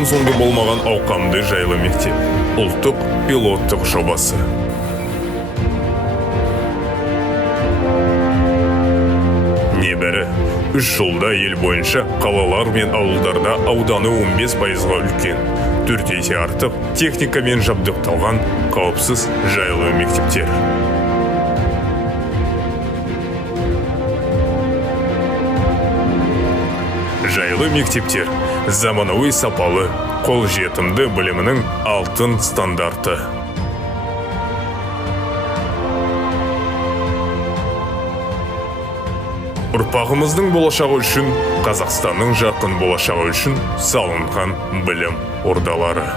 бұрын соңды болмаған ауқамды жайлы мектеп. Ұлттық пилоттық жобасы. Небәрі 3 жылда ел бойынша қалалар мен ауылдарда ауданы 15%-ға үлкен, 4 есе артып, техникамен жабдықталған қауіпсіз жайлы мектептер. Жайлы мектептер заманауи сапалы, қолжетімді білімінің алтын стандарты. Ұрпағымыздың болашағы үшін, Қазақстанның жақын болашағы үшін салынған білім ордалары.